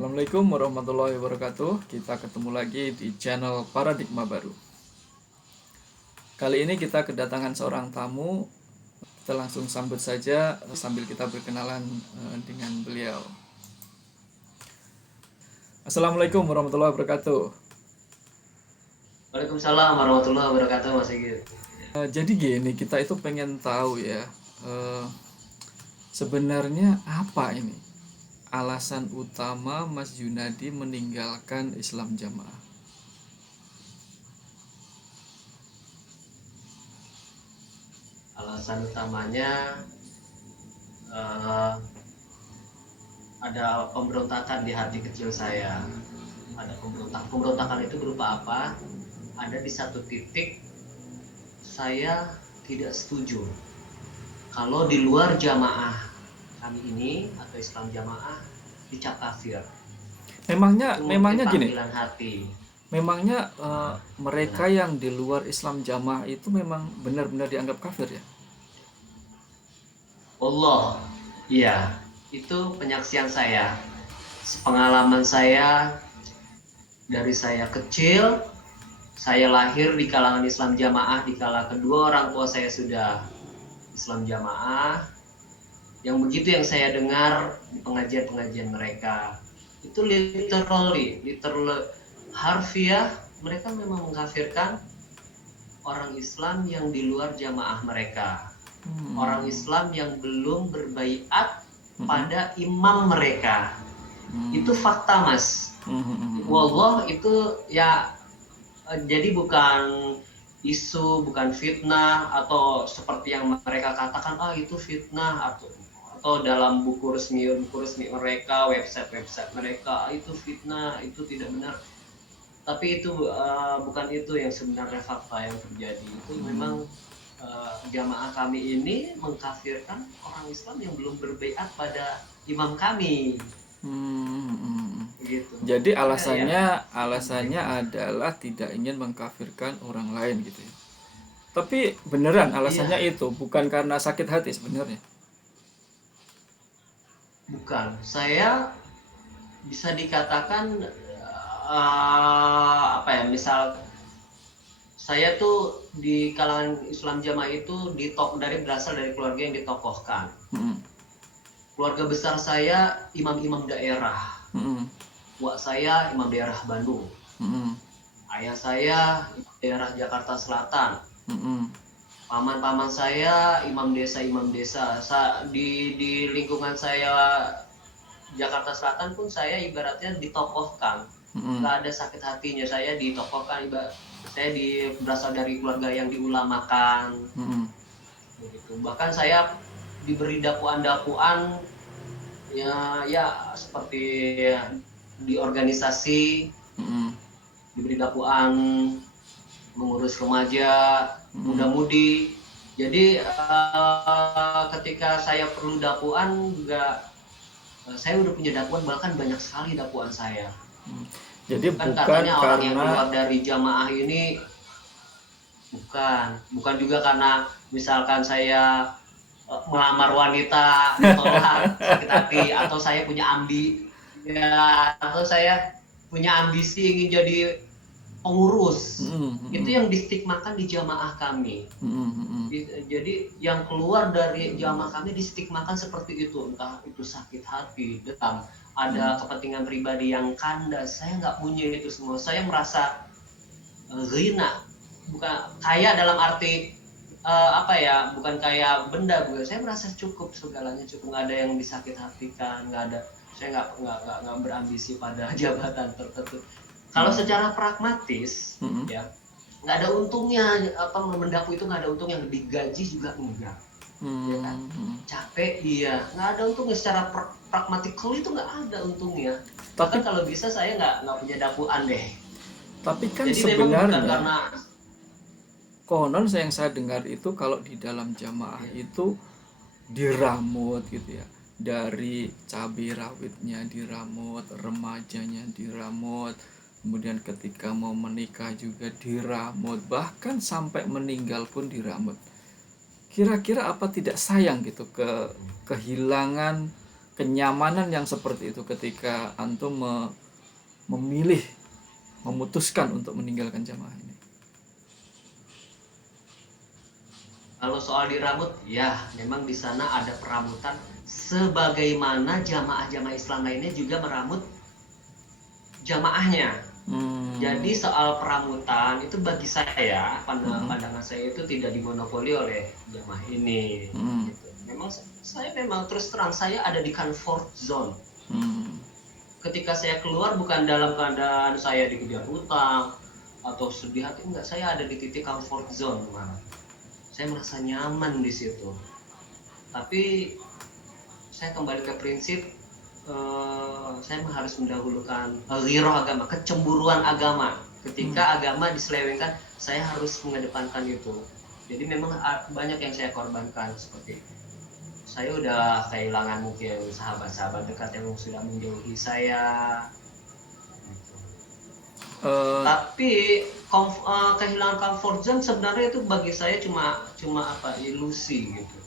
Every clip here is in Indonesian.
Assalamualaikum warahmatullahi wabarakatuh. Kita ketemu lagi di channel Paradigma Baru. Kali ini kita kedatangan seorang tamu. Kita langsung sambut saja sambil kita berkenalan dengan beliau. Assalamualaikum warahmatullahi wabarakatuh. Waalaikumsalam warahmatullahi wabarakatuh, Mas Sigit. Jadi gini, kita itu pengen tahu ya, sebenarnya apa ini alasan utama Mas Junadi meninggalkan Islam Jamaah? Alasan utamanya eh, ada pemberontakan di hati kecil saya. Ada pemberontakan itu berupa apa? Ada di satu titik saya tidak setuju kalau di luar jamaah kami ini atau Islam jamaah dicap kafir. Memangnya Itu gini. panggilan hati. Memangnya mereka Gimana? yang di luar Islam Jamaah itu memang benar-benar dianggap kafir ya? Allah, iya, itu penyaksian saya, pengalaman saya dari saya kecil. Saya lahir di kalangan Islam Jamaah, di kala kedua orang tua saya sudah Islam Jamaah. Yang begitu yang saya dengar di pengajian-pengajian mereka, itu literally harfiah, mereka memang mengkafirkan orang Islam yang di luar jamaah mereka, orang Islam yang belum berbaiat pada imam mereka. Itu fakta, Mas. Wallah, itu ya, jadi bukan isu, bukan fitnah atau seperti yang mereka katakan itu fitnah, atau dalam buku resmi mereka, website mereka itu fitnah, itu tidak benar. Tapi itu bukan itu yang sebenarnya fakta yang terjadi. Itu memang jamaah kami ini mengkafirkan orang Islam yang belum berbaiat pada imam kami. Begitu. Jadi Ya, alasannya adalah tidak ingin mengkafirkan orang lain gitu ya. Tapi beneran alasannya iya, itu bukan karena sakit hati sebenarnya. bukan. Saya bisa dikatakan apa ya? Misal saya tuh di kalangan Islam Jamaah itu berasal dari keluarga yang ditokohkan. Keluarga besar saya imam-imam daerah. Wak saya imam daerah Bandung. Ayah saya imam daerah Jakarta Selatan. Paman-paman saya imam desa. Di lingkungan saya Jakarta Selatan pun saya ibaratnya ditokohkan. Nggak ada sakit hatinya, saya ditokohkan. Saya berasal dari keluarga yang diulamakan. Begitu. Bahkan saya diberi dakwaan ya seperti di organisasi, diberi dakwaan mengurus remaja, muda-mudi. Jadi ketika saya perlu dakwaan juga, saya udah punya dakwaan, bahkan banyak sekali dakwaan saya. Jadi Kan bukan katanya orang yang karena keluar dari jamaah ini, bukan juga karena misalkan saya melamar wanita ditolak, sakit hati, atau saya punya ya, atau saya punya ambisi ingin jadi pengurus. Itu yang distigmakan di jamaah kami. Jadi yang keluar dari jamaah kami distigmakan seperti itu, entah itu sakit hati, dendam, ada kepentingan pribadi yang kandas. Saya nggak punya itu semua. Saya merasa ghina, bukan kaya dalam arti apa ya, bukan kaya benda, bukan. Saya merasa cukup, segalanya cukup, nggak ada yang disakit hatikan, nggak ada. Saya nggak berambisi pada jabatan tertentu. Kalau secara pragmatis, ya nggak ada untungnya. Mendaku itu nggak ada untungnya, digaji juga enggak, ya kan? Capek, iya, nggak ada untungnya. Secara pragmatikal itu nggak ada untungnya. tapi Bahkan kalau bisa saya nggak punya dakwaan deh. tapi kan Jadi memang bukan sebenarnya karena konon yang saya dengar itu kalau di dalam jamaah itu diramut gitu ya, dari cabai rawitnya diramut, remajanya diramut, kemudian ketika mau menikah juga diramut, bahkan sampai meninggal pun diramut. Kira-kira apa tidak sayang gitu kehilangan kenyamanan yang seperti itu ketika antum memilih, memutuskan untuk meninggalkan jamaah ini? Kalau soal dirambut, ya memang di sana ada peramutan sebagaimana jamaah-jamaah Islam lainnya juga merambut jamaahnya. Jadi soal peramutan itu bagi saya, pandangan saya itu tidak dimonopoli oleh jamaah ini. Gitu. Memang terus terang saya ada di comfort zone. Ketika saya keluar bukan dalam keadaan saya dikejar utang atau sedih hati, enggak, saya ada di titik comfort zone malah. Saya merasa nyaman di situ. Tapi saya kembali ke prinsip, saya harus mendahulukan ghirah agama, kecemburuan agama. Ketika agama diselewengkan, saya harus mengedepankan itu. Jadi memang banyak yang saya korbankan, seperti saya udah kehilangan mungkin sahabat-sahabat dekat yang sudah menjauhi saya. Tapi kehilangan comfort zone sebenarnya itu bagi saya cuma ilusi gitu,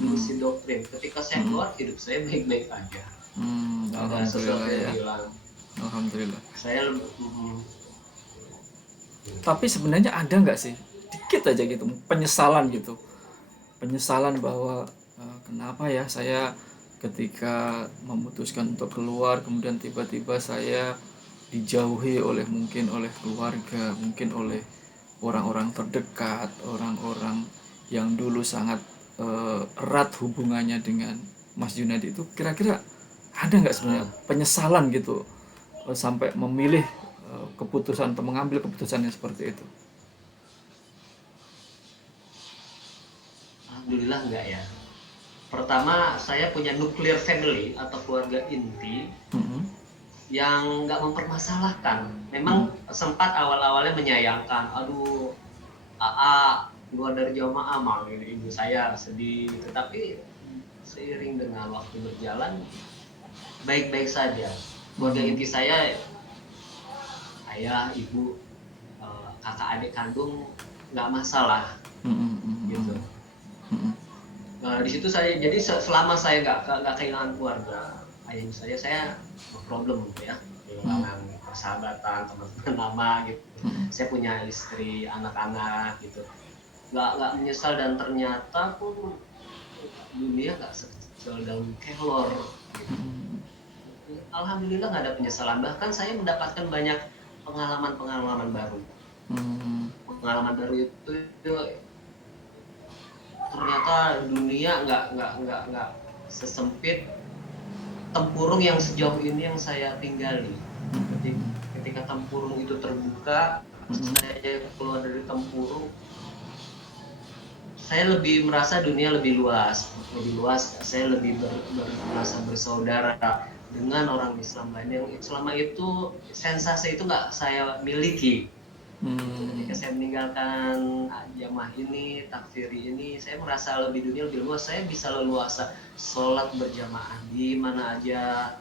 ilusi doktrin. Ketika saya keluar, hidup saya baik-baik aja. Ada sesuatu yang hilang. Alhamdulillah. Saya Tapi sebenarnya ada nggak sih dikit aja gitu penyesalan gitu, penyesalan bahwa kenapa ya saya ketika memutuskan untuk keluar kemudian tiba-tiba saya dijauhi mungkin oleh keluarga, mungkin oleh orang-orang terdekat, orang-orang yang dulu sangat erat hubungannya dengan Mas Junadi itu. Kira-kira ada nggak sebenarnya penyesalan gitu sampai memilih keputusan atau mengambil keputusan yang seperti itu? Alhamdulillah enggak ya. Pertama, saya punya nuclear family atau keluarga inti yang nggak mempermasalahkan. Memang sempat awal-awalnya menyayangkan, aduh, AA keluar dari jamaah mal, ibu saya sedih. Tetapi seiring dengan waktu berjalan, baik-baik saja. Keluarga inti saya, ayah, ibu, kakak adik kandung, nggak masalah, gitu. Di situ saya, jadi selama saya nggak kehilangan keluarga, ayah saya no problem gitu ya, kehilangan persahabatan, teman-teman lama gitu. Saya punya istri, anak-anak gitu, nggak menyesal. Dan ternyata pun dunia nggak sekecil daun kelor gitu. Alhamdulillah nggak ada penyesalan, bahkan saya mendapatkan banyak pengalaman baru. Pengalaman baru itu ternyata dunia nggak sesempit tempurung yang sejauh ini yang saya tinggali. Ketika tempurung itu terbuka, saya keluar dari tempurung, saya lebih merasa dunia lebih luas. Saya lebih merasa bersaudara dengan orang Islam lain yang selama itu sensasi itu nggak saya miliki. Ketika saya meninggalkan jamaah ini, takfiri ini, saya merasa dunia lebih luas. Saya bisa leluasa sholat berjamaah di mana aja,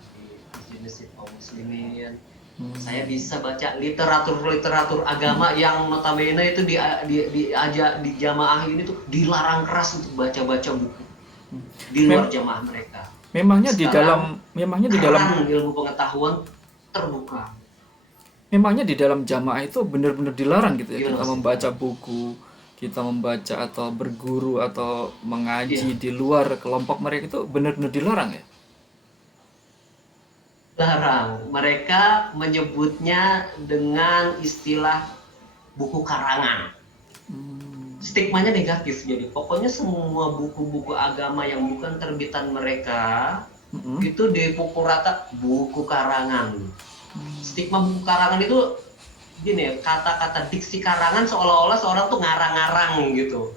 di masjid kaum muslimin. Saya bisa baca literatur agama yang notabene itu di jamaah ini tuh dilarang keras untuk baca buku di luar jamaah mereka. Memangnya sekarang, di dalam ilmu pengetahuan terbuka. Memangnya di dalam jamaah itu benar-benar dilarang gitu ya, kita membaca buku, kita membaca atau berguru atau mengaji di luar kelompok mereka, itu benar-benar dilarang ya? Larang. Mereka menyebutnya dengan istilah buku karangan. Stigmanya negatif. Jadi pokoknya semua buku-buku agama yang bukan terbitan mereka itu dipukul rata buku karangan. Stigma buku karangan itu gini, kata-kata diksi karangan seolah-olah seorang tuh ngarang-ngarang gitu.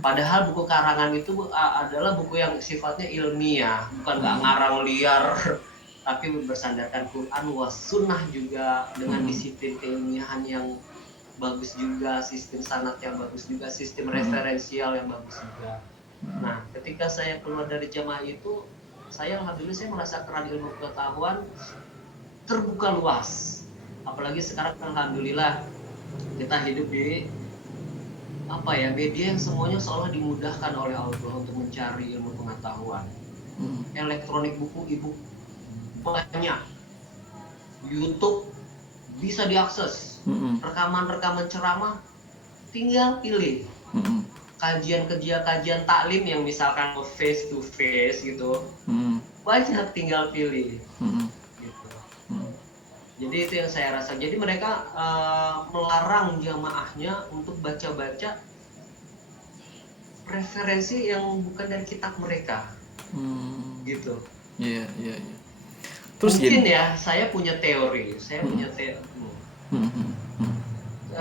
Padahal buku karangan itu adalah buku yang sifatnya ilmiah, bukan nggak ngarang liar, tapi bersandarkan Quran was sunnah juga, dengan disiplin keilmiahan yang bagus juga, sistem sanad yang bagus juga, sistem referensial yang bagus juga. Nah, ketika saya keluar dari jamaah itu, alhamdulillah saya merasa keran ilmu pengetahuan terbuka luas. Apalagi sekarang alhamdulillah kita hidup di media yang semuanya seolah dimudahkan oleh Allah untuk mencari ilmu pengetahuan. elektronik buku e-book banyak, YouTube bisa diakses, rekaman-rekaman ceramah tinggal pilih, kajian taklim yang misalkan face to face gitu banyak, tinggal pilih gitu. Jadi itu yang saya rasa. Jadi mereka melarang jamaahnya untuk baca-baca referensi yang bukan dari kitab mereka gitu. Iya. Terus Mungkin gini. ya saya punya teori,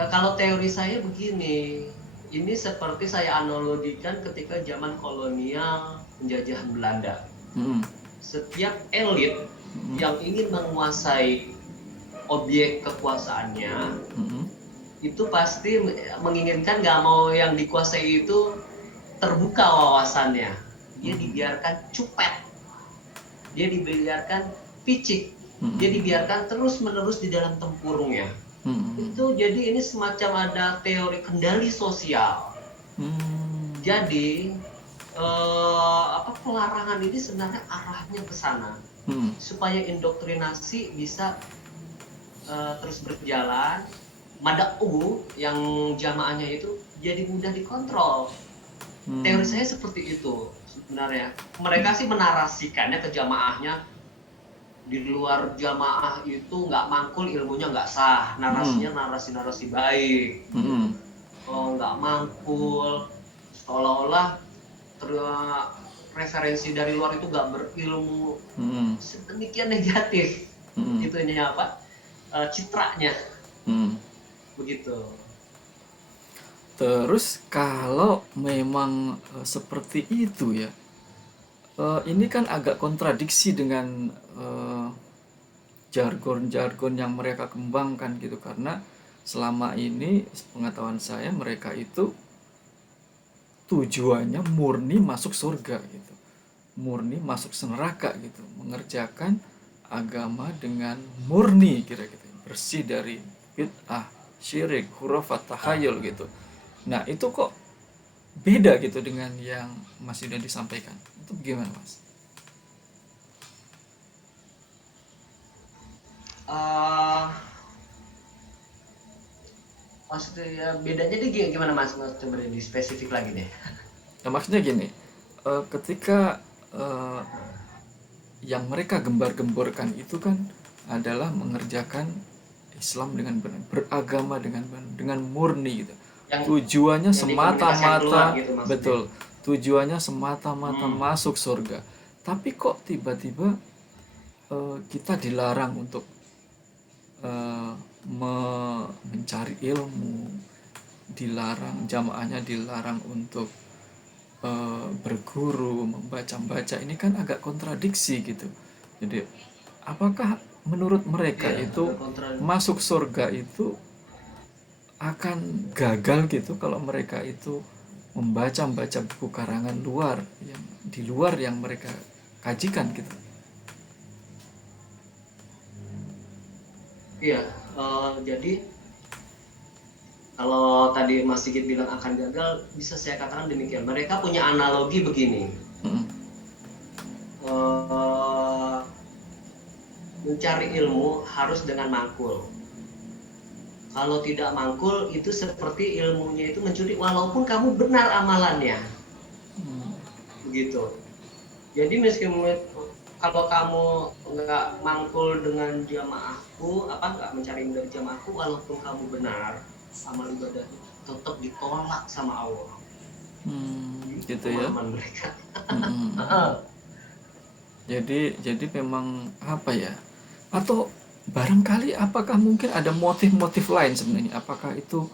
kalau teori saya begini, ini seperti saya analogikan ketika zaman kolonial penjajahan Belanda. Setiap elit yang ingin menguasai objek kekuasaannya itu pasti menginginkan nggak mau yang dikuasai itu terbuka wawasannya. Dia dibiarkan cupet, dia dibiarkan picik, dia dibiarkan terus-menerus di dalam tempurungnya. Itu jadi ini semacam ada teori kendali sosial. Jadi pelarangan ini sebenarnya arahnya ke sana supaya indoktrinasi bisa terus berjalan, mad'u yang jamaahnya itu jadi mudah dikontrol. Teori saya seperti itu sebenarnya. Mereka sih menarasikannya ke jamaahnya, di luar jamaah itu nggak mangkul, ilmunya nggak sah, narasinya narasi baik, nggak mangkul, seolah-olah referensi dari luar itu nggak berilmu, sedemikian negatif, itu ini apa citranya, begitu. Terus kalau memang seperti itu ya, ini kan agak kontradiksi dengan jargon-jargon yang mereka kembangkan gitu, karena selama ini pengetahuan saya mereka itu tujuannya murni masuk surga gitu, murni masuk neraka gitu, mengerjakan agama dengan murni kira-kira, bersih dari bid'ah, syirik, khurafat, tahayul gitu. Nah itu kok beda gitu dengan yang Mas Yuda disampaikan, itu gimana Mas? Maksudnya bedanya dia gimana Mas? Coba di spesifik lagi deh. Nah, maksudnya gini, ketika yang mereka gembar-gemborkan itu kan adalah mengerjakan Islam dengan benar, beragama dengan benar, dengan murni gitu. Tujuannya semata-mata gitu, betul. Tujuannya semata-mata masuk surga. Tapi kok tiba-tiba kita dilarang untuk mencari ilmu, dilarang, jamaahnya dilarang untuk berguru, membaca-baca. Ini kan agak kontradiksi gitu. Jadi apakah menurut mereka itu masuk surga itu akan gagal gitu kalau mereka itu membaca buku karangan luar yang di luar yang mereka kajikan gitu? Iya, jadi kalau tadi Mas Sigit bilang akan gagal, bisa saya katakan demikian. Mereka punya analogi begini. Mencari ilmu harus dengan mangkul. Kalau tidak mangkul, itu seperti ilmunya itu mencuri, walaupun kamu benar amalannya. Begitu. Jadi meskipun kalau kamu nggak mangkul dengan jamaahku, nggak mencari dari jamaahku, walaupun kamu benar, amal ibadah tetap ditolak sama Allah. Gitu ya. Mereka. Jadi memang apa ya? Atau barangkali apakah mungkin ada motif-motif lain sebenarnya? Apakah itu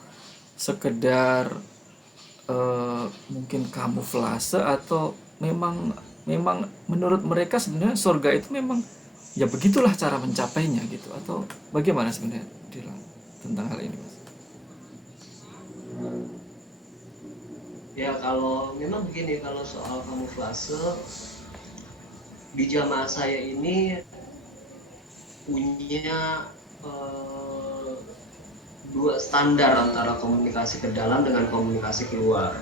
sekedar mungkin kamuflase, atau memang menurut mereka sebenarnya surga itu memang ya begitulah cara mencapainya gitu, atau bagaimana sebenarnya tentang hal ini Mas? Ya kalau memang begini, kalau soal kamuflase di jamaah saya ini punya dua standar antara komunikasi ke dalam dengan komunikasi keluar.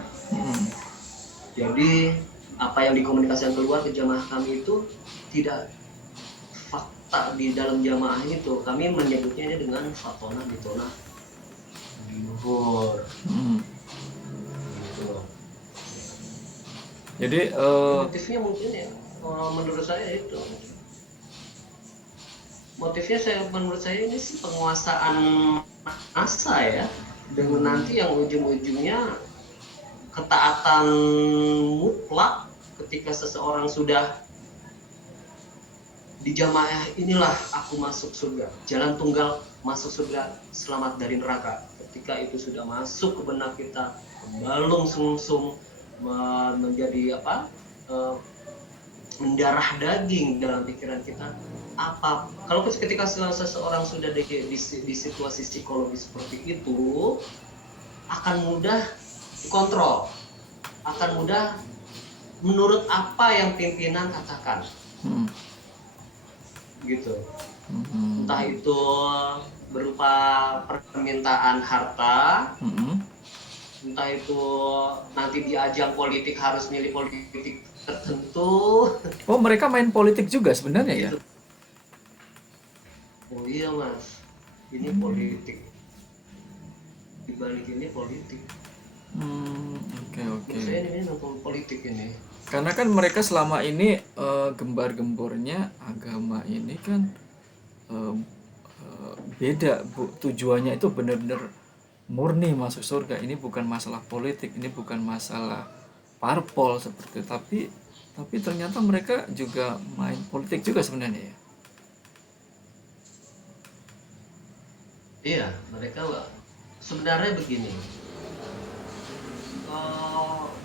Jadi apa yang dikomunikasikan keluar ke jamaah kami itu tidak fakta di dalam jamaah itu. Kami menyebutnya ini dengan fatona bitona luhur Mm. gitu. Jadi Motifnya mungkin ya, menurut saya itu motifnya menurut saya ini sih penguasaan massa ya, dengan nanti yang ujung-ujungnya ketaatan mutlak ketika seseorang sudah di jamaah inilah aku masuk surga, jalan tunggal masuk surga, selamat dari neraka. Ketika itu sudah masuk ke benak kita, membalung sumsum, menjadi apa, mendarah daging dalam pikiran kita. Apa kalau ketika seseorang sudah di situasi psikologis seperti itu, akan mudah dikontrol, akan mudah menurut apa yang pimpinan katakan gitu. Entah itu berupa permintaan harta, entah itu nanti di ajang politik harus milih politik tertentu. oh, mereka main politik juga sebenarnya ya? Gitu. Oh iya mas, ini politik, dibalik ini politik. Oke. Menurut saya ini memang politik ini. Karena kan mereka selama ini gembar-gembornya agama ini kan eh, beda, Bu. Tujuannya itu benar-benar murni masuk surga. Ini bukan masalah politik, ini bukan masalah parpol seperti itu. Tapi ternyata mereka juga main politik juga sebenarnya ya. Iya, mereka sebenarnya begini.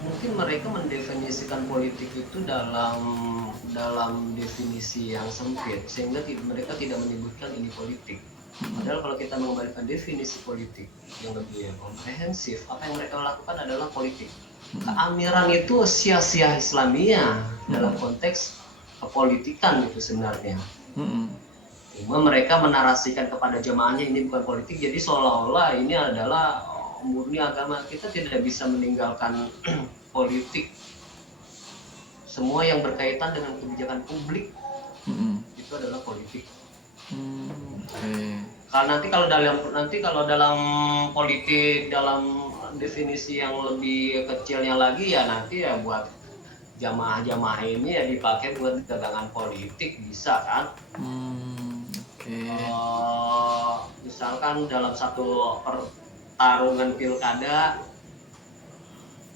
Mungkin mereka mendefinisikan politik itu dalam definisi yang sempit, sehingga mereka tidak menyebutkan ini politik. Padahal kalau kita mengembalikan definisi politik yang lebih komprehensif, apa yang mereka lakukan adalah politik. Keamiran itu sia-sia Islamiyah dalam konteks kepolitikan itu sebenarnya. Cuma mereka menarasikan kepada jemaahnya ini bukan politik, jadi seolah-olah ini adalah murni agama. Kita tidak bisa meninggalkan politik. Semua yang berkaitan dengan kebijakan publik itu adalah politik. Kalau dalam politik, dalam definisi yang lebih kecilnya lagi ya, nanti ya buat jamaah-jamaah ini ya dipakai buat dagangan politik, bisa kan? Misalkan dalam satu pertarungan pilkada,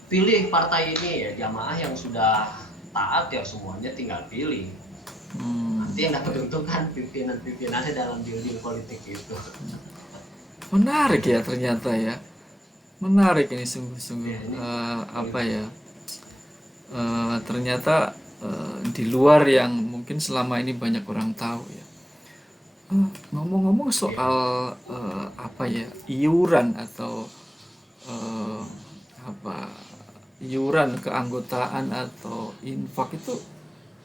pilih partai ini, ya jamaah yang sudah taat ya semuanya tinggal pilih. Nanti yang dapat untungan pimpinan-pimpinannya dalam deal-deal politik itu. Menarik ya ternyata ya. Menarik ini sungguh-sungguh. Apa ya? Ternyata di luar yang mungkin selama ini banyak orang tahu ya. Ngomong-ngomong soal apa ya, iuran atau apa, iuran keanggotaan atau infak itu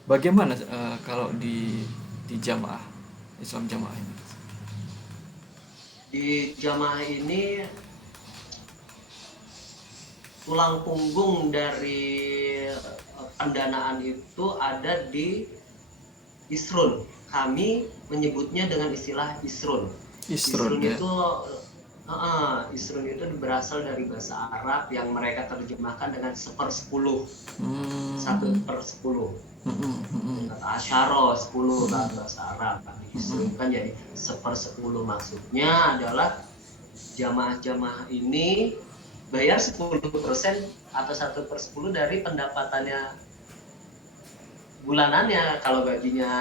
bagaimana kalau di jamaah Islam jamaah ini? Di jamaah ini tulang punggung dari pendanaan itu ada di isrun. Kami menyebutnya dengan istilah isrun. Isrun ya? itu isrun itu berasal dari bahasa Arab yang mereka terjemahkan dengan 1/10. 1/10. Kata asyara 10 bahasa Arab. Isrun kan jadi 1/10. Maksudnya adalah jamaah-jamaah ini bayar 10% atau 1/10 dari pendapatannya bulanannya. Kalau gajinya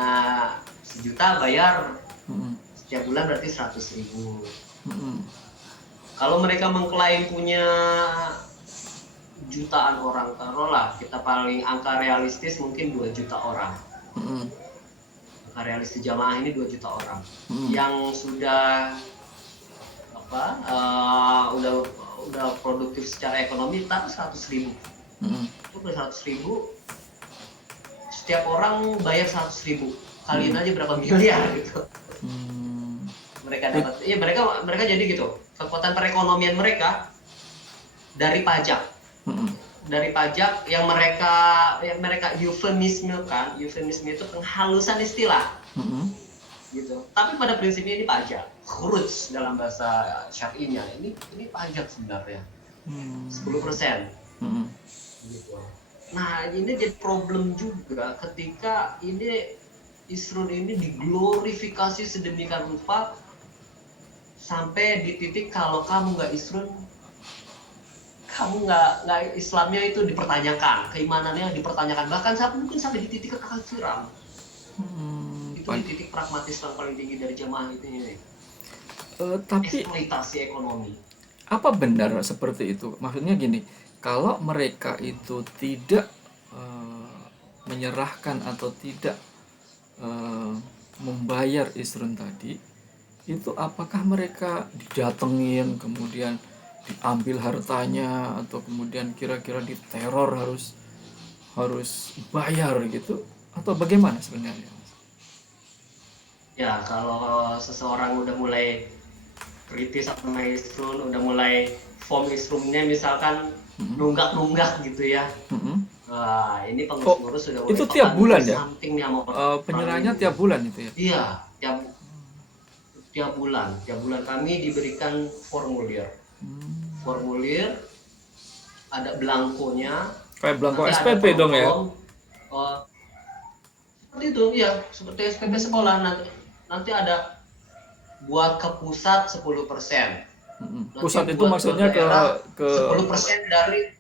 1 juta bayar setiap bulan berarti 100.000. Kalau mereka mengklaim punya jutaan orang, taruhlah kita paling angka realistis mungkin 2 juta orang. Angka realistis jamaah ini 2 juta orang yang sudah udah produktif secara ekonomi, tapi 100.000. Itu 100.000, setiap orang bayar 100.000, kaliin aja berapa miliar gitu. Mereka dapat, ya mereka jadi gitu. Kekuatan perekonomian mereka dari pajak. dari pajak yang mereka eufemisme itu penghalusan istilah gitu. Tapi pada prinsipnya ini pajak, khuruj dalam bahasa syar'inya. Ini pajak sebenarnya. 10%. Gitu. Nah, ini jadi problem juga ketika ini Isrun ini diglorifikasi sedemikian rupa sampai di titik kalau kamu nggak Isrun, kamu nggak Islamnya itu dipertanyakan, keimanannya dipertanyakan, bahkan mungkin sampai di titik kekafiran. Itu di titik pragmatis yang paling tinggi dari jamaah itu ini. Tapi eksploitasi ekonomi. apa benar seperti itu? Maksudnya gini, kalau mereka itu tidak menyerahkan atau tidak membayar Isrun tadi, itu apakah mereka didatengin kemudian diambil hartanya atau kemudian kira-kira diteror harus bayar gitu atau bagaimana sebenarnya? Ya, kalau seseorang udah mulai kritis sama Isrun, udah mulai form Isrunnya misalkan nunggak gitu ya. Wah, ini pengurus sudah mulai itu tiap bulan ya? Penyerahannya tiap bulan itu ya? Iya, tiap bulan kami diberikan formulir. Formulir ada belangkonya. Kayak belangko SPP dong ya? Seperti itu ya, seperti SPP sekolah. Nanti ada buat ke pusat 10%. Pusat itu maksudnya ke 10% dari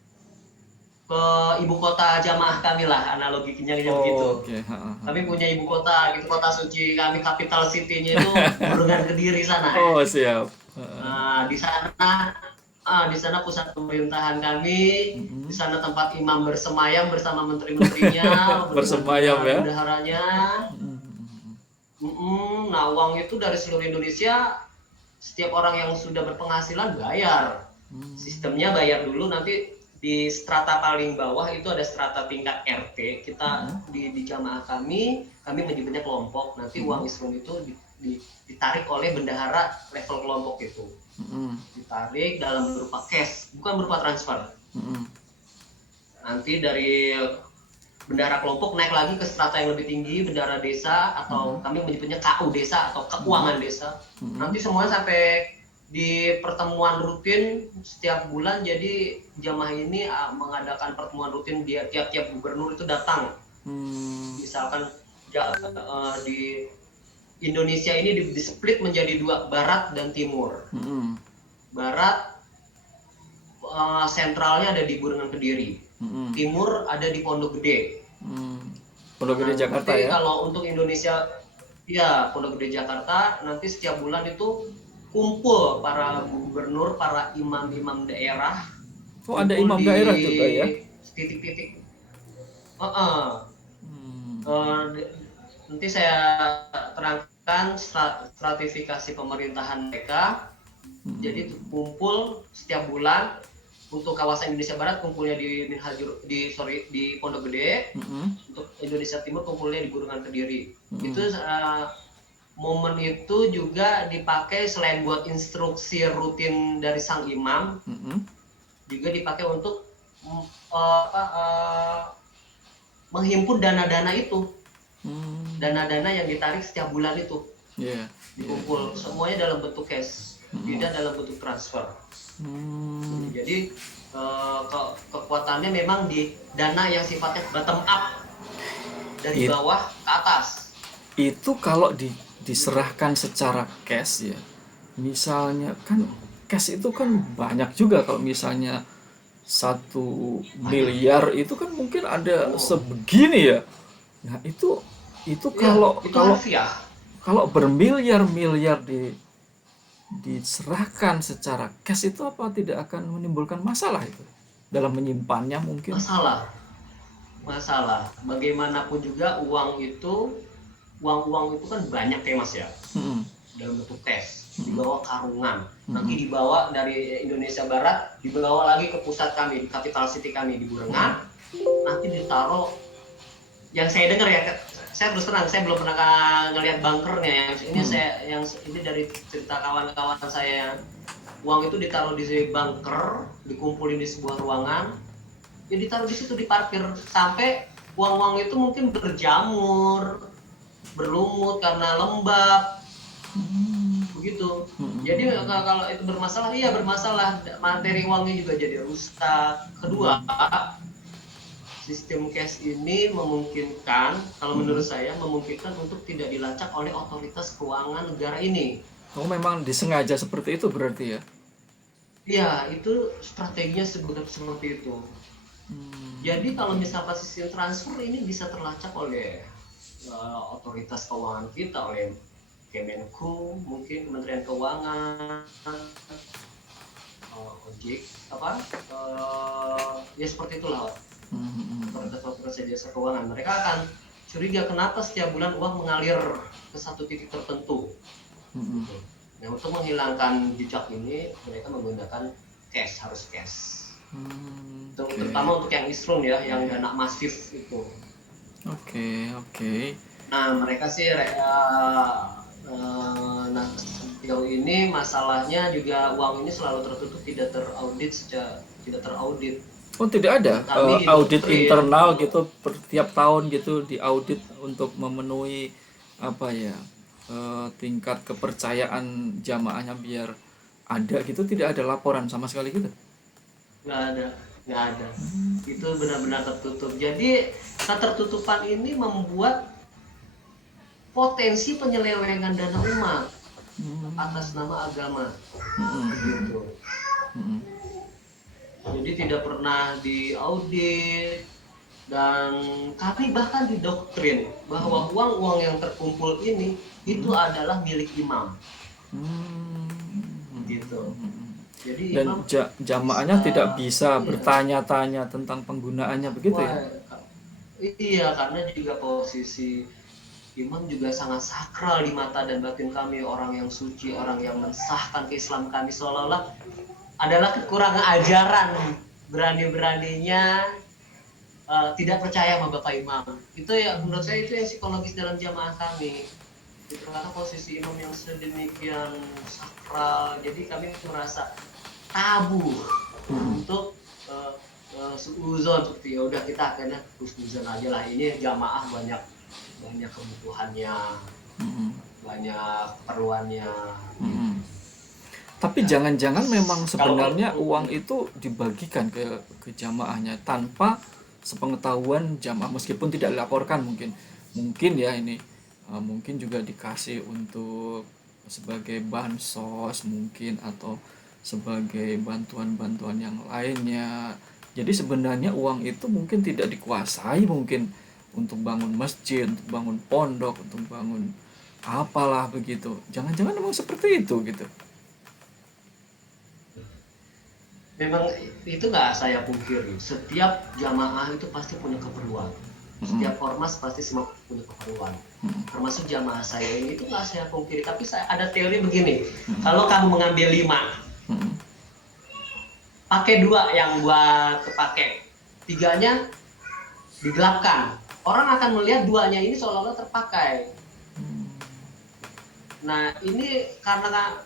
ke ibu kota jamaah kami lah, analoginya begitu. Okay. Kami punya ibu kota gitu, kota suci kami, capital city-nya itu Burungan Kediri sana. Oh siap. Nah, di sana pusat pemerintahan kami, di sana tempat imam bersemayam bersama menteri-menterinya, bersemayam ya. bendaharanya. Nah, uang itu dari seluruh Indonesia, setiap orang yang sudah berpenghasilan bayar. Sistemnya bayar dulu, nanti di strata paling bawah itu ada strata tingkat RT. Kita di jamaah kami menyebutnya kelompok. Nanti uang Isrun itu ditarik oleh bendahara level kelompok itu. Ditarik dalam berupa cash, bukan berupa transfer. Nanti dari bendahara kelompok naik lagi ke strata yang lebih tinggi, bendahara desa, atau kami menyebutnya KU desa atau keuangan desa. Nanti semuanya sampai di pertemuan rutin setiap bulan. Jadi jamaah ini mengadakan pertemuan rutin, dia tiap-tiap gubernur itu datang. Misalkan di Indonesia ini di-split menjadi dua, barat dan timur. Barat sentralnya ada di Burungan Kediri. Timur ada di Pondok Gede. Pondok Gede Jakarta ya. Kalau untuk Indonesia, ya Pondok Gede Jakarta, nanti setiap bulan itu kumpul para gubernur, para imam-imam daerah. Oh, ada imam daerah juga ya? Titik-titik. Nanti saya terangkan stratifikasi pemerintahan mereka. Jadi kumpul setiap bulan. Untuk kawasan Indonesia Barat kumpulnya di Pondok Gede. Untuk Indonesia Timur kumpulnya di Burungan Kediri. Itu momen itu juga dipakai selain buat instruksi rutin dari sang imam, juga dipakai untuk menghimpun dana-dana itu. Dana-dana yang ditarik setiap bulan itu. Dikumpul semuanya dalam bentuk cash, tidak dalam bentuk transfer. Jadi kekuatannya memang di dana yang sifatnya bottom up, dari bawah ke atas. Itu kalau diserahkan secara cash ya, misalnya kan cash itu kan banyak juga. Kalau misalnya 1 miliar itu kan mungkin ada sebegini ya. Nah itu kalau bermiliar-miliar diserahkan secara cash, itu apa tidak akan menimbulkan masalah itu dalam menyimpannya? Mungkin masalah bagaimanapun juga uang itu kan banyak ya Mas ya, dalam bentuk cash, dibawa karungan, nanti dibawa dari Indonesia Barat, dibawa lagi ke pusat kami, di capital city kami di Burungan, nanti ditaruh. Yang saya dengar ya, saya terus terang, saya belum pernah ngelihat bunkernya. Ini dari cerita kawan-kawan saya. Uang itu ditaruh di bunker, dikumpulin di sebuah ruangan, ya ditaruh di situ, diparkir sampai uang-uang itu mungkin berjamur, berlumut karena lembab begitu. Jadi kalau itu bermasalah, iya bermasalah, materi uangnya juga jadi rusak. Kedua, sistem cash ini memungkinkan, kalau menurut saya memungkinkan untuk tidak dilacak oleh otoritas keuangan negara ini. Oh, memang disengaja seperti itu berarti ya? Iya, itu strateginya seperti itu. Jadi kalau misalkan sistem transfer ini bisa terlacak oleh otoritas keuangan kita, oleh Kemenku, mungkin Kementerian Keuangan, ojek apa, ya seperti itulah. Otoritas jasa keuangan, mereka akan curiga kenapa setiap bulan uang mengalir ke satu titik tertentu. Gitu. Nah, untuk menghilangkan jejak ini mereka menggunakan cash, harus cash. Terutama untuk yang isrun ya, yang dana masif itu. Oke. Nah, mereka sih nah sejauh ini masalahnya juga uang ini selalu tertutup, tidak teraudit. Oh, tidak ada audit internal gitu per tiap tahun gitu, diaudit untuk memenuhi apa ya, tingkat kepercayaan jamaahnya biar ada gitu, tidak ada laporan sama sekali gitu? Nggak ada. Itu benar-benar tertutup. Jadi ketertutupan ini membuat potensi penyelewengan dana umat atas nama agama, gitu. Jadi tidak pernah diaudit, dan kami bahkan didoktrin bahwa uang-uang yang terkumpul ini itu adalah milik imam, gitu. Jadi Dan jamaahnya tidak bisa bertanya-tanya tentang penggunaannya begitu ya? Iya, karena juga posisi imam juga sangat sakral di mata dan batin kami, orang yang suci, orang yang mensahkan keislaman kami, seolah-olah adalah kekurangan ajaran berani-beraninya tidak percaya sama Bapak Imam. Itu ya menurut saya itu yang psikologis dalam jamaah kami. Itu karena posisi imam yang sedemikian sakral, jadi kami merasa tabu untuk suuzon, seperti ya udah kita akhirnya husnuzon aja lah, ini jamaah banyak kebutuhannya, banyak keperluannya. Tapi jangan-jangan memang sebenarnya uang itu dibagikan ke jamaahnya tanpa sepengetahuan jamaah, meskipun tidak dilaporkan, mungkin ya ini mungkin juga dikasih untuk sebagai bansos mungkin, atau sebagai bantuan-bantuan yang lainnya. Jadi sebenarnya uang itu mungkin tidak dikuasai, mungkin untuk bangun masjid, untuk bangun pondok, untuk bangun apalah begitu. Jangan-jangan memang seperti itu gitu. Memang itu nggak saya pungkiri, setiap jamaah itu pasti punya keperluan, setiap ormas pasti semua punya keperluan, termasuk jamaah saya ini, itu nggak saya pungkiri. Tapi saya ada teori begini, kalau kamu mengambil 5, pakai 2 yang buat kepake, 3-nya digelapkan, orang akan melihat 2-nya ini seolah-olah terpakai. Nah, ini karena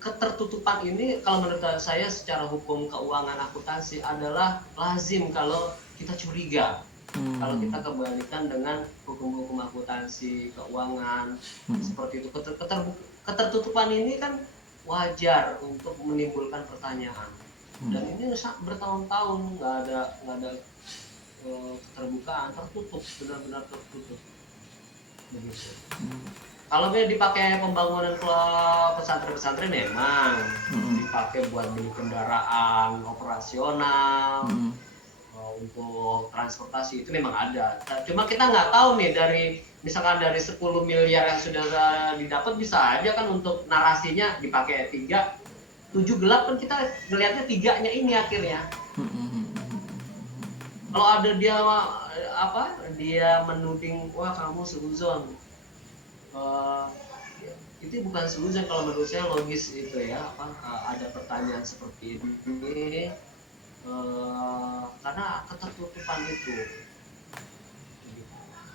ketertutupan ini, kalau menurut saya secara hukum keuangan akuntansi adalah lazim kalau kita curiga. Kalau kita kembalikan dengan hukum-hukum akuntansi keuangan seperti itu, ketertutupan ini kan wajar untuk menimbulkan pertanyaan. Dan ini bertahun-tahun nggak ada keterbukaan, tertutup, benar-benar tertutup. Begitu. Kalau dipakai pembangunan pesantren-pesantren memang dipakai buat beli kendaraan operasional, untuk transportasi itu memang ada. Cuma kita nggak tahu nih, misalkan dari 10 miliar yang sudah didapat, bisa aja kan untuk narasinya dipakai 3, 7 gelap kan, kita melihatnya 3-nya ini akhirnya. Kalau ada dia menuding, wah kamu seuzon, itu bukan seuzon kalau menurut saya, logis itu ya, ada pertanyaan seperti ini, karena ketertutupan itu.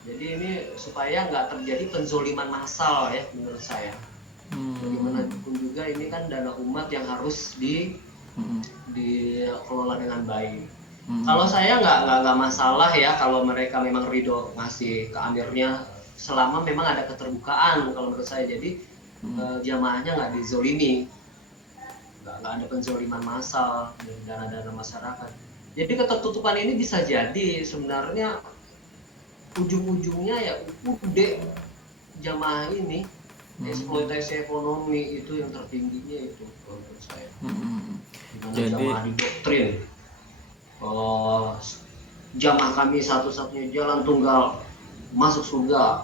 Jadi ini supaya nggak terjadi penzoliman massal ya menurut saya. Bagaimanapun juga ini kan dana umat yang harus dikelola dengan baik. Kalau saya nggak masalah ya kalau mereka memang ridho ngasih ke amirnya, selama memang ada keterbukaan kalau menurut saya. Jadi jamaahnya nggak dizolimi, nggak ada penzoliman massal dari dana-dana masyarakat. Jadi ketertutupan ini bisa jadi sebenarnya ujung-ujungnya ya udah jamaah ini eksploitasi ekonomi itu yang tertingginya itu menurut saya. Dimana Jadi jamaah didoktrin, jamaah kami satu-satunya jalan tunggal masuk surga.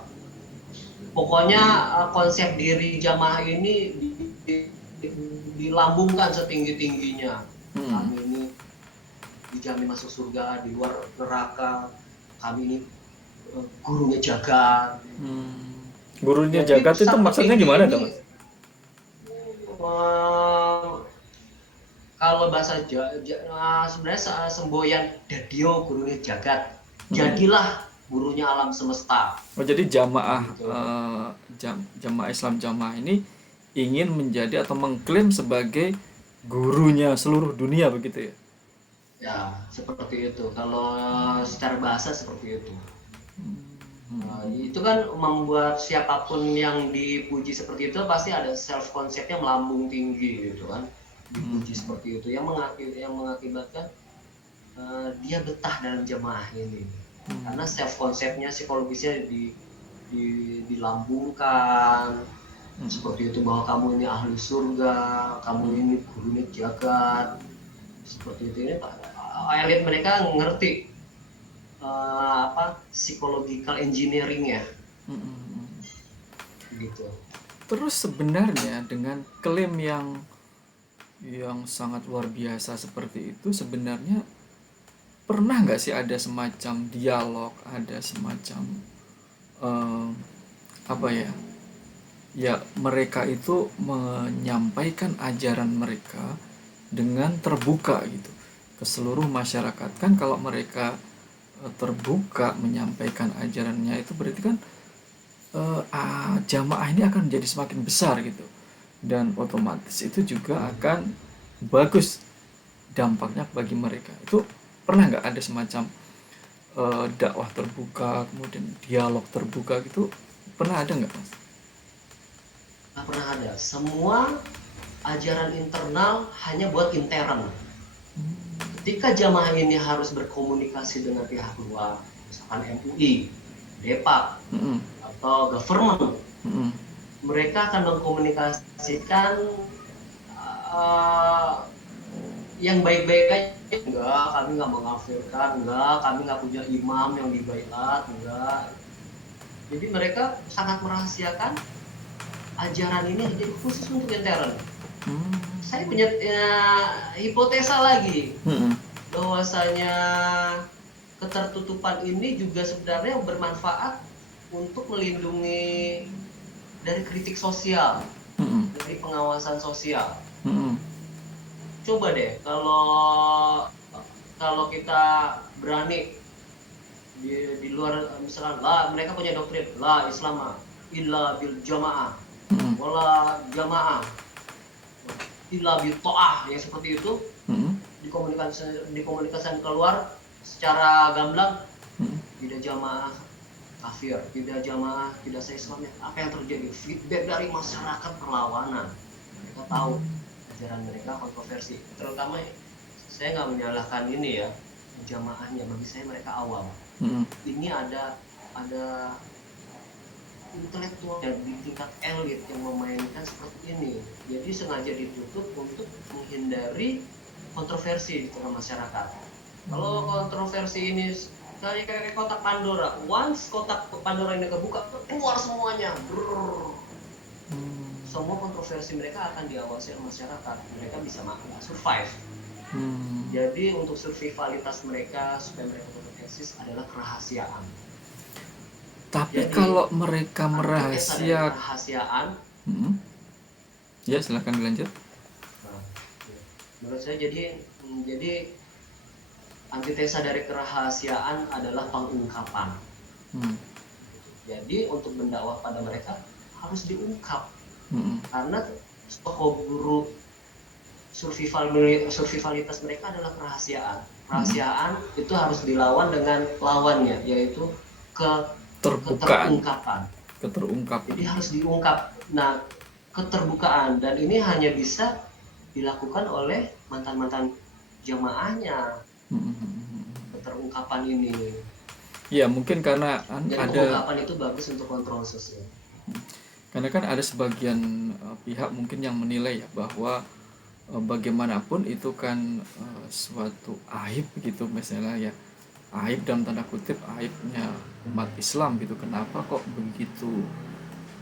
Pokoknya konsep diri jamaah ini dilambungkan setinggi-tingginya. Kami ini dijamin masuk surga, di luar neraka. Kami ini gurunya jagat. Gurunya Jadi jagat itu maksudnya gimana dong? Kalau bahasa sebenarnya semboyan dadio gurunya jagat. Jadilah gurunya alam semesta. Oh, jadi jamaah Gitu. jamaah Islam jamaah ini ingin menjadi atau mengklaim sebagai gurunya seluruh dunia begitu ya? Ya, seperti itu. Kalau secara bahasa seperti itu. Itu kan membuat siapapun yang dipuji seperti itu pasti ada self konsepnya melambung tinggi gitu kan. Dipuji seperti itu yang mengakibatkan dia betah dalam jamaah ini. Karena self konsepnya psikologisnya dilambungkan seperti itu, bahwa kamu ini ahli surga, kamu ini gurunya jagat. Seperti itu. Ini elit mereka ngerti psychological engineering ya. Gitu. Terus sebenarnya dengan klaim yang sangat luar biasa seperti itu, sebenarnya pernah nggak sih ada semacam dialog, ada semacam apa ya? Ya, mereka itu menyampaikan ajaran mereka dengan terbuka gitu ke seluruh masyarakat. Kan kalau mereka terbuka menyampaikan ajarannya, itu berarti kan jamaah ini akan menjadi semakin besar gitu, dan otomatis itu juga akan bagus dampaknya bagi mereka. Itu pernah nggak ada semacam dakwah terbuka, kemudian dialog terbuka gitu, pernah ada nggak, Mas? Nggak pernah ada. Semua ajaran internal hanya buat intern. Ketika jamaah ini harus berkomunikasi dengan pihak luar, misalkan MUI, DEPAK, atau government, mereka akan mengkomunikasikan yang baik-baik aja. Enggak, kami nggak mengafirkan, enggak, kami nggak punya imam yang dibaiat, enggak. Jadi mereka sangat merahasiakan ajaran ini jadi khusus untuk intern. Saya punya hipotesa lagi, bahwasanya ketertutupan ini juga sebenarnya bermanfaat untuk melindungi dari kritik sosial, dari pengawasan sosial. Coba deh kalau kita berani di luar, misalkan lah mereka punya doktrin la Islam illa bil jamaah wala jamaah illa bil to'ah, yang seperti itu dikomunikasikan keluar secara gamblang. Tidak jamaah kafir, tidak jamaah tidak se-Islam. Apa yang terjadi? Feedback dari masyarakat perlawanan. Mereka tahu ajaran mereka kontroversi. Terutama saya nggak menyalahkan ini ya jamaahnya, bagi saya mereka awam. Ini ada intelektual di tingkat elit yang memainkan seperti ini. Jadi sengaja ditutup untuk menghindari kontroversi di tengah masyarakat. Kalau kontroversi ini kayak kotak Pandora, once kotak Pandora ini kebuka, keluar semuanya. Semua kontroversi mereka akan diawasi oleh masyarakat. Mereka bisa survive. Jadi untuk survivalitas mereka, supaya mereka tetap eksis, adalah kerahasiaan. Tapi Jadi, kalau mereka merahasiakan, kerahasiaan, ya silakan dilanjut. Menurut saya jadi antitesa dari kerahasiaan adalah pengungkapan. Jadi untuk mendakwah pada mereka harus diungkap, karena toko guru survivalitas mereka adalah kerahasiaan. kerahasiaan itu harus dilawan dengan lawannya, yaitu Terbukaan, keterungkapan. keterungkapan. Jadi harus diungkap. Nah, keterbukaan, dan ini hanya bisa dilakukan oleh mantan-mantan jamaahnya, keterungkapan ini. Ya mungkin karena Dan ada, pengungkapan itu bagus untuk kontrol sosial. karena kan ada sebagian pihak mungkin yang menilai ya bahwa bagaimanapun itu kan suatu aib gitu, misalnya ya aib dalam tanda kutip, aibnya umat Islam gitu, kenapa kok begitu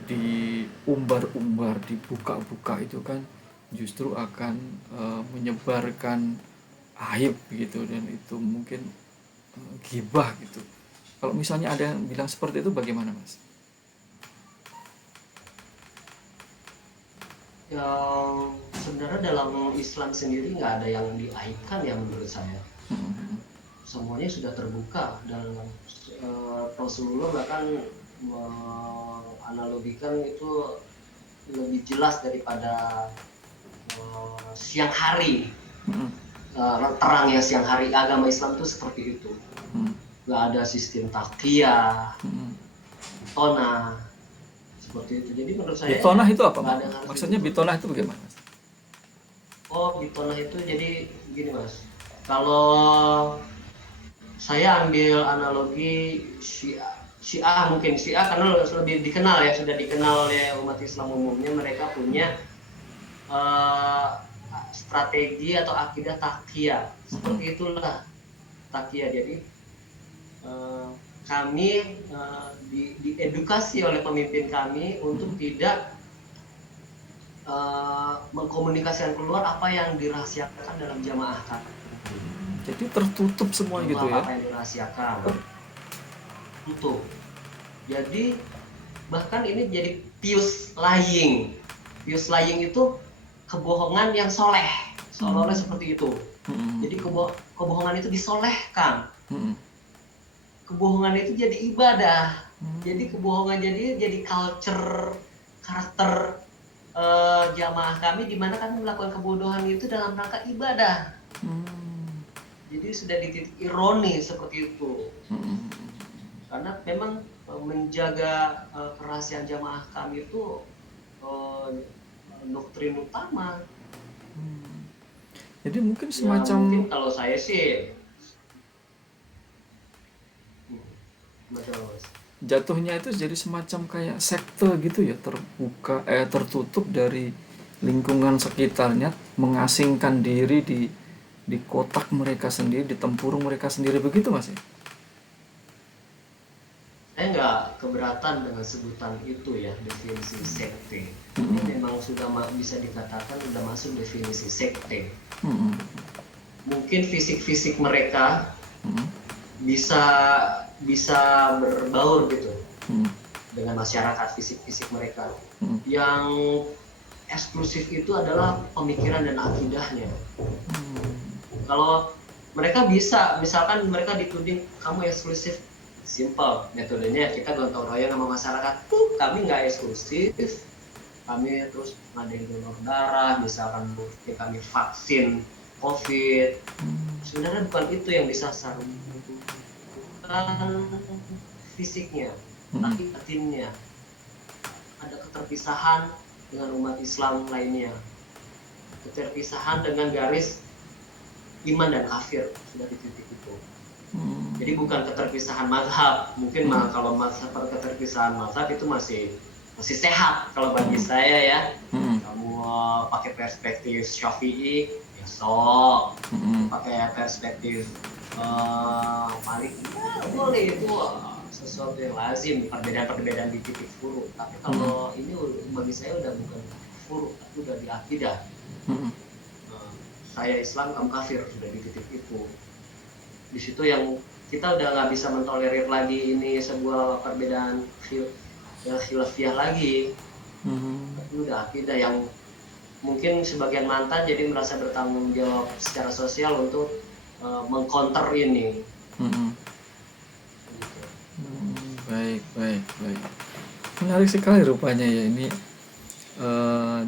diumbar-umbar, dibuka-buka, itu kan justru akan menyebarkan aib gitu, dan itu mungkin ghibah gitu. Kalau misalnya ada yang bilang seperti itu, bagaimana Mas? Yang sebenarnya dalam Islam sendiri nggak ada yang diaibkan ya menurut saya. Semuanya sudah terbuka, dan Rasulullah bahkan menganalogikan itu lebih jelas daripada siang hari, terangnya siang hari. Agama Islam itu seperti itu, nggak ada sistem takiyah, tonah seperti itu. Jadi menurut saya Bitonah itu apa nggak Mas? ada yang harus Maksudnya ditutup. bitonah itu bagaimana Mas? Oh, bitonah itu jadi gini Mas, kalau saya ambil analogi Syiah mungkin Syiah karena lebih dikenal ya, sudah dikenal oleh umat Islam umumnya. Mereka punya strategi atau akidah takiyah, seperti itulah takiyah. Jadi kami diedukasi oleh pemimpin kami untuk tidak mengkomunikasikan keluar apa yang dirahasiakan dalam jamaah kami. Jadi tertutup semua gitu ya? Apa yang dirahasiakan, tutup. Jadi bahkan ini jadi pious lying. Pious lying itu kebohongan yang soleh, seolah-olah seperti itu. Jadi kebohongan itu disolehkan. Kebohongan itu jadi ibadah. Jadi kebohongan jadi culture, karakter jamaah kami, di mana kami melakukan kebodohan itu dalam rangka ibadah. Jadi sudah di titik ironi seperti itu. Karena memang menjaga kerahasiaan jamaah kami itu doktrin utama. Jadi mungkin semacam ya, mungkin kalau saya sih jatuhnya itu jadi semacam kayak sekte gitu ya, terbuka tertutup dari lingkungan sekitarnya, mengasingkan diri di kotak mereka sendiri, di tempurung mereka sendiri, begitu Mas ya? Saya nggak keberatan dengan sebutan itu ya, definisi sekte. Ini memang sudah bisa dikatakan sudah masuk definisi sekte. Mungkin fisik-fisik mereka bisa berbaur gitu dengan masyarakat, fisik-fisik mereka. Yang eksklusif itu adalah pemikiran dan akidahnya. Kalau mereka bisa, misalkan mereka dituding kamu eksklusif, simple metodenya, kita gotong royong sama masyarakat. Kami nggak eksklusif, kami terus ngadain donor darah, misalkan bukti kami vaksin COVID. Sebenarnya bukan itu yang disasar, bukan fisiknya, tapi batinnya. Ada keterpisahan dengan umat Islam lainnya, keterpisahan dengan garis iman dan kafir, sudah di titik itu. Jadi bukan keterpisahan mazhab. Mungkin kalau mazhab, keterpisahan mazhab itu masih sehat kalau bagi saya ya. Kamu pakai perspektif Syafi'i, ya sok. Pakai perspektif Malik, ya boleh, itu sesuatu yang lazim, perbedaan-perbedaan di titik furu. Tapi kalau ini bagi saya udah bukan furu, tapi udah di akidah. Saya Islam, kamu kafir, sudah di titik itu. Di situ yang kita udah nggak bisa mentolerir lagi ini sebuah perbedaan khilafiyah lagi. Tapi udah akidah yang mungkin sebagian mantan jadi merasa bertanggung jawab secara sosial untuk mengcounter ini. Baik. Menarik sekali rupanya ya ini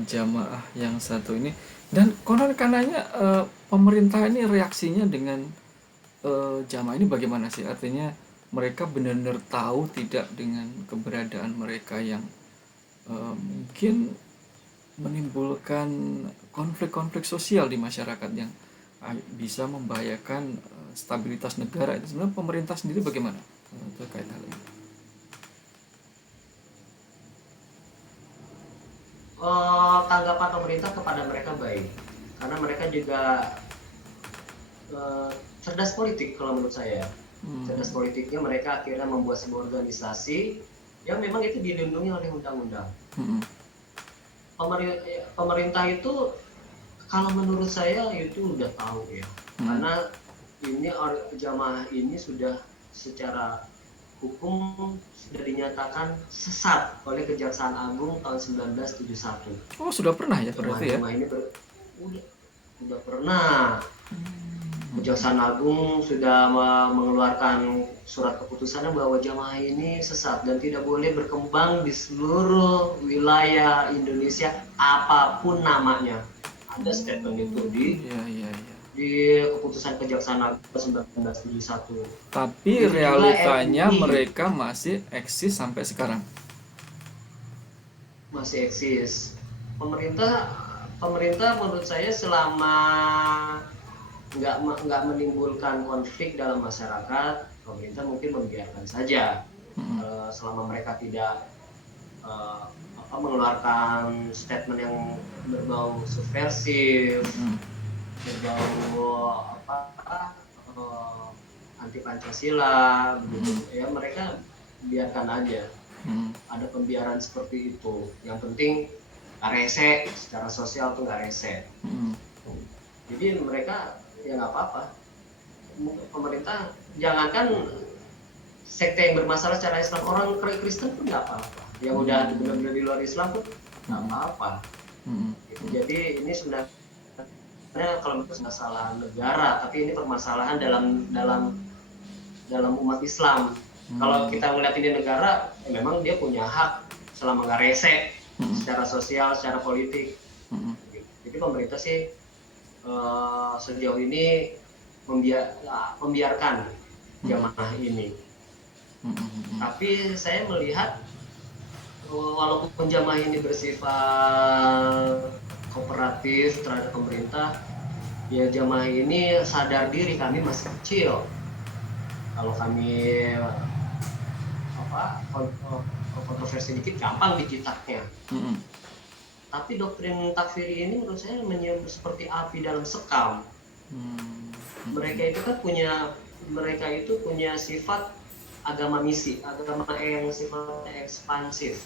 jamaah yang satu ini. Dan konon kananya pemerintah ini reaksinya dengan jamaah ini bagaimana sih? Artinya mereka benar-benar tahu tidak dengan keberadaan mereka yang mungkin menimbulkan konflik-konflik sosial di masyarakat yang bisa membahayakan stabilitas negara. Itu sebenarnya pemerintah sendiri bagaimana terkait hal ini? Tanggapan pemerintah kepada mereka baik, karena mereka juga cerdas politik kalau menurut saya. Cerdas politiknya mereka akhirnya membuat sebuah organisasi yang memang itu dilindungi oleh undang-undang. Pemerintah itu kalau menurut saya itu udah tahu ya, karena ini jamaah ini sudah secara hukum sudah dinyatakan sesat oleh Kejaksaan Agung tahun 1971. Oh, sudah pernah ya berarti ya? Jamaah ini udah pernah. Kejaksaan Agung sudah mengeluarkan surat keputusannya bahwa jamaah ini sesat dan tidak boleh berkembang di seluruh wilayah Indonesia apapun namanya. Ada statement itu di keputusan Kejaksaan Agung 1971. Tapi realitanya mereka masih eksis sampai sekarang. Masih eksis. Pemerintah menurut saya selama nggak menimbulkan konflik dalam masyarakat, pemerintah mungkin membiarkan saja. Selama mereka tidak mengeluarkan statement yang berbau subversif, berbau anti Pancasila, begitu ya, mereka biarkan aja. Ada pembiaran seperti itu. Yang penting nggak rese, secara sosial tuh nggak rese. Jadi mereka ya nggak apa-apa. Pemerintah jangankan sekte yang bermasalah secara Islam, orang Kristen pun nggak apa-apa. Yang udah benar-benar di luar Islam pun nggak apa-apa. Jadi ini sebenarnya kalau masalah negara, tapi ini permasalahan dalam umat Islam. Kalau kita melihat ini negara, memang dia punya hak selama nggak rese secara sosial, secara politik. Jadi pemerintah sih sejauh ini membiarkan jamaah ini. Tapi saya melihat walaupun jamaah ini bersifat kooperatif terhadap pemerintah, ya jamaah ini sadar diri kami masih kecil. Kalau kami kontroversi dikit gampang dijitaknya. Tapi doktrin takfiri ini menurut saya seperti api dalam sekam. Mereka itu kan punya sifat agama misi, agama yang sifatnya ekspansif.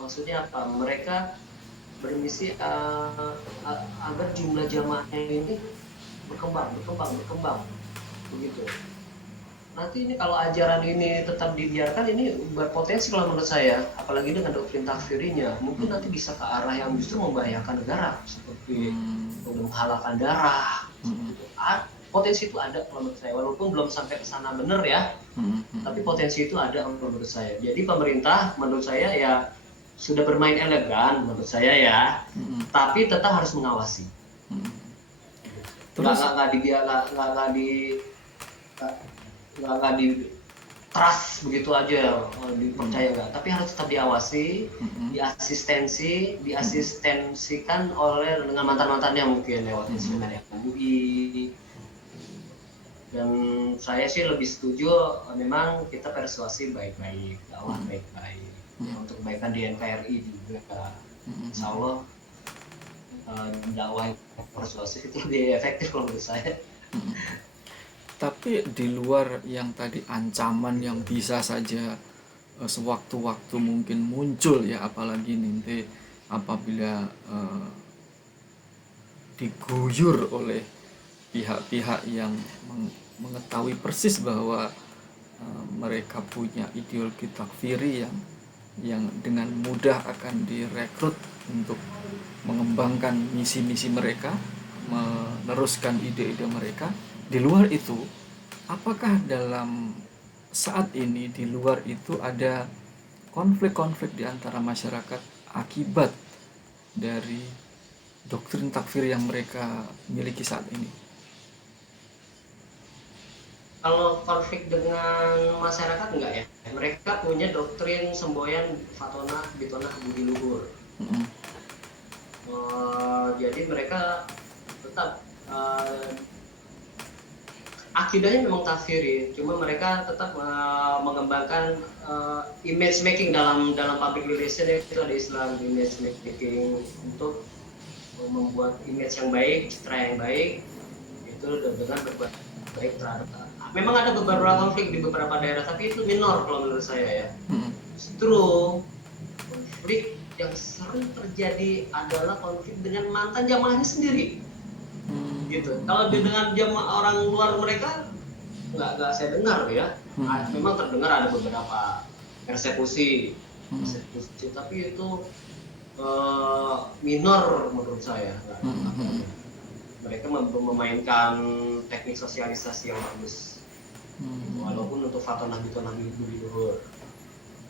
Maksudnya apa? Mereka bermisi agar jumlah jamaahnya ini berkembang, begitu. Nanti ini kalau ajaran ini tetap dibiarkan, ini berpotensi kalau menurut saya, apalagi dengan doktrin takfirinya, mungkin nanti bisa ke arah yang justru membahayakan negara, seperti menghalalkan darah. Potensi itu ada kalau menurut saya, walaupun belum sampai ke sana benar ya, tapi potensi itu ada menurut saya. Jadi pemerintah menurut saya ya sudah bermain elegan menurut saya ya, tapi tetap harus mengawasi. Terus nggak di trust begitu aja, dipercaya nggak, tapi harus tetap diawasi, diasistensikan oleh dengan mantan-mantannya mungkin lewat instrumen MUI. Dan saya sih lebih setuju memang kita persuasi baik-baik, dakwah baik-baik, untuk kebaikan di NKRI juga. Insya Allah dakwah persuasif itu lebih efektif kalau menurut saya. Tapi di luar yang tadi ancaman yang bisa saja sewaktu-waktu mungkin muncul ya, apalagi nanti apabila diguyur oleh pihak-pihak yang mengetahui persis bahwa mereka punya ideologi takfiri yang dengan mudah akan direkrut untuk mengembangkan misi-misi mereka, meneruskan ide-ide mereka. Di luar itu, apakah dalam saat ini di luar itu ada konflik-konflik di antara masyarakat akibat dari doktrin takfir yang mereka miliki saat ini? Kalau konflik dengan masyarakat enggak ya. Mereka punya doktrin semboyan Fatona Bitona Budi Luhur. Jadi mereka tetap akidahnya memang kafiri, cuma mereka tetap mengembangkan image making dalam public relation. Itu ada Islam image making untuk membuat image yang baik, citra yang baik itu dengan berbuat baik terhadap. Memang ada beberapa konflik di beberapa daerah, tapi itu minor kalau menurut saya ya. Justru konflik yang sering terjadi adalah konflik dengan mantan jamaahnya sendiri. Gitu. Kalau dengan jamaah orang luar mereka nggak saya dengar ya. Memang terdengar ada beberapa persekusi, tapi itu minor menurut saya. Mereka memainkan teknik sosialisasi yang bagus, walaupun untuk Fatona Bitona Budi Luhur.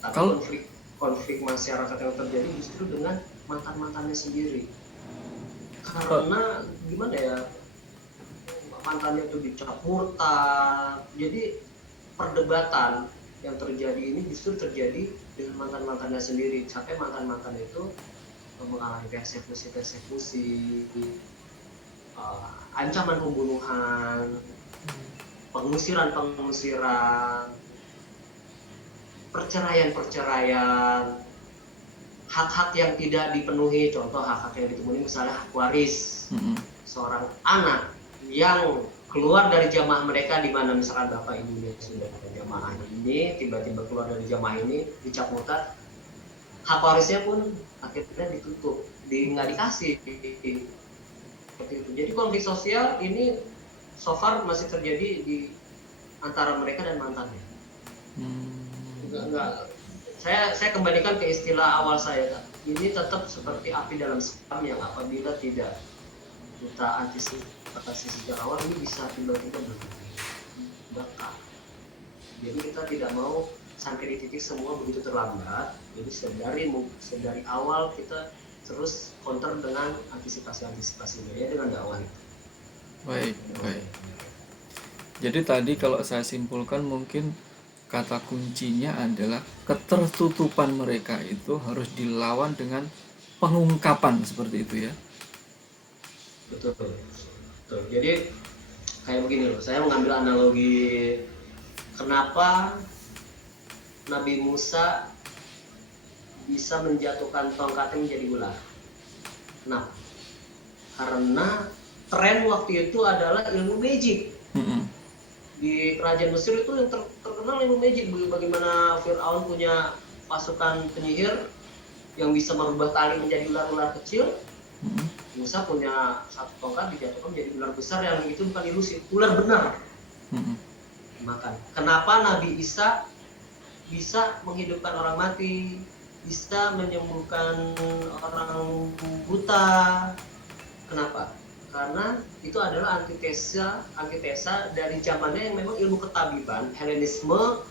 Tapi konflik masyarakat yang terjadi justru dengan mantannya sendiri. Karena gimana ya, mantannya itu dicap murtad. Jadi perdebatan yang terjadi ini justru terjadi dengan mantannya sendiri, sampai mantan itu mengalami persekusi, ancaman pembunuhan, pengusiran, perceraian, hak-hak yang tidak dipenuhi. Contoh hak-hak yang dipenuhi misalnya hak waris seorang anak yang keluar dari jamaah mereka, di mana misalkan bapak ibunya sudah jamaah ini, tiba-tiba keluar dari jamaah ini dicap murtad, hak warisnya pun akhirnya ditutup, nggak dikasih. Seperti itu. Jadi konflik sosial ini so far masih terjadi di antara mereka dan mantannya. Enggak. Saya kembalikan ke istilah awal saya. Ini tetap seperti api dalam sekam yang apabila tidak kita antisipasi sejak awal, ini bisa tiba-tiba bakar. Jadi kita tidak mau sampai di titik semua begitu terlambat. Jadi sedari awal kita terus counter dengan antisipasi ya, dengan dakwah itu. Baik. Jadi tadi kalau saya simpulkan, mungkin kata kuncinya adalah ketertutupan mereka itu harus dilawan dengan pengungkapan, seperti itu ya. Betul. Jadi kayak begini loh, saya mengambil analogi kenapa Nabi Musa bisa menjatuhkan tongkatnya menjadi ular. Nah, karena tren waktu itu adalah ilmu magic. Di kerajaan Mesir itu yang terkenal ilmu magic. Bagaimana Fir'aun punya pasukan penyihir yang bisa merubah tali menjadi ular-ular kecil. Musa punya satu tongkat dijatuhkan menjadi ular besar, yang itu bukan ilusi, ular benar. Makan. Kenapa Nabi Isa bisa menghidupkan orang mati, bisa menyembuhkan orang buta? Kenapa? Karena itu adalah antitesa dari zamannya yang memang ilmu ketabiban, Helenisme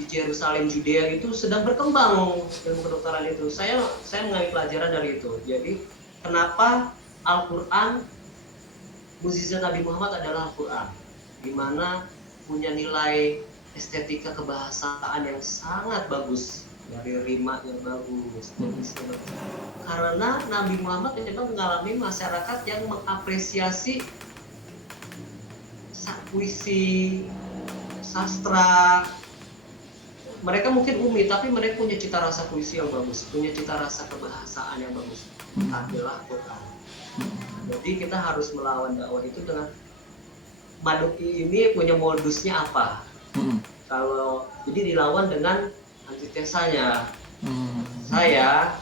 di Yerusalem, Judea itu sedang berkembang, ilmu kedokteran itu. Saya mengambil pelajaran dari itu. Jadi kenapa Al-Quran, mukjizat Nabi Muhammad adalah Al-Quran, di mana punya nilai estetika kebahasaan yang sangat bagus, dari rima yang bagus, karena Nabi Muhammad memang mengalami masyarakat yang mengapresiasi puisi, sastra. Mereka mungkin umi, tapi mereka punya cita rasa puisi yang bagus, punya cita rasa kebahasaan yang bagus. Adalah Quran. Jadi kita harus melawan dakwah itu dengan Maduki ini punya modusnya apa? Jadi dilawan dengan antitesanya. Saya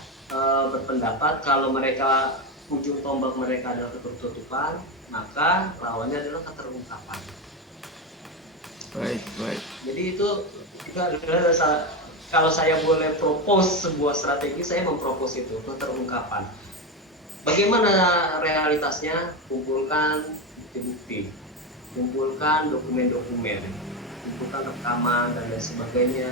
berpendapat kalau mereka ujung tombak mereka adalah ketertutupan, maka lawannya adalah keterungkapan. Baik. Jadi itu adalah, kalau saya boleh propose sebuah strategi, saya mempropose itu, keterungkapan. Bagaimana realitasnya? Kumpulkan bukti-bukti, kumpulkan dokumen-dokumen, kumpulkan rekaman dan lain sebagainya.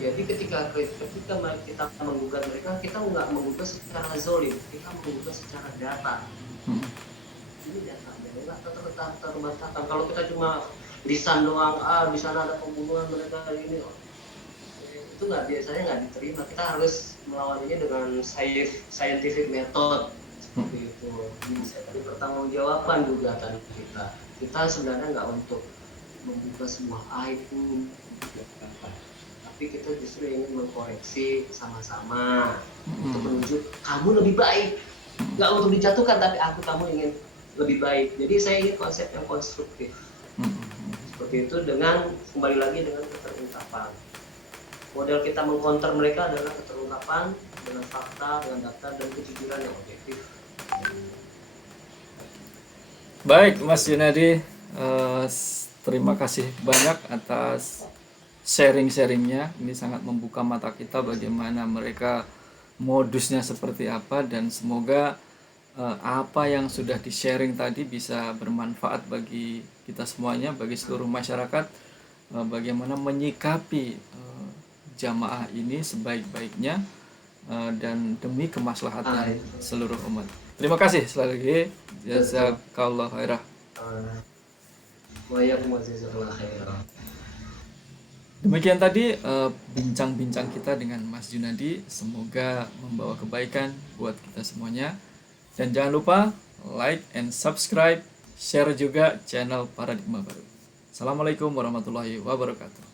Jadi ketika kita menggugat mereka, kita nggak menggugat secara zolim, kita menggugat secara data. Ini data terbantahkan. Kalau kita cuma lisan doang, di sana ada pembunuhan mereka ini, itu nggak, biasanya nggak diterima. Kita harus melawannya dengan scientific method seperti itu. Bisa dari pertanggungjawaban juga tadi kita sebenarnya nggak untuk membuka semua aib, tapi kita justru ingin mengkoreksi sama-sama untuk menuju kamu lebih baik, nggak untuk dijatuhkan, tapi kamu ingin lebih baik. Jadi saya ingin konsep yang konstruktif seperti itu, dengan kembali lagi dengan keterungkapan. Model kita mengcounter mereka adalah keterungkapan dengan fakta, dengan data, dan kejujuran yang objektif. Baik Mas Junadi, terima kasih banyak atas sharing-sharingnya. Ini sangat membuka mata kita bagaimana mereka modusnya seperti apa, dan semoga apa yang sudah di-sharing tadi bisa bermanfaat bagi kita semuanya, bagi seluruh masyarakat, bagaimana menyikapi jamaah ini sebaik-baiknya dan demi kemaslahatan seluruh umat. Terima kasih sekali lagi. Jazakallah khairah. Demikian tadi bincang-bincang kita dengan Mas Junadi. Semoga membawa kebaikan buat kita semuanya. Dan jangan lupa like and subscribe, share juga channel Paradigma Baru. Assalamualaikum warahmatullahi wabarakatuh.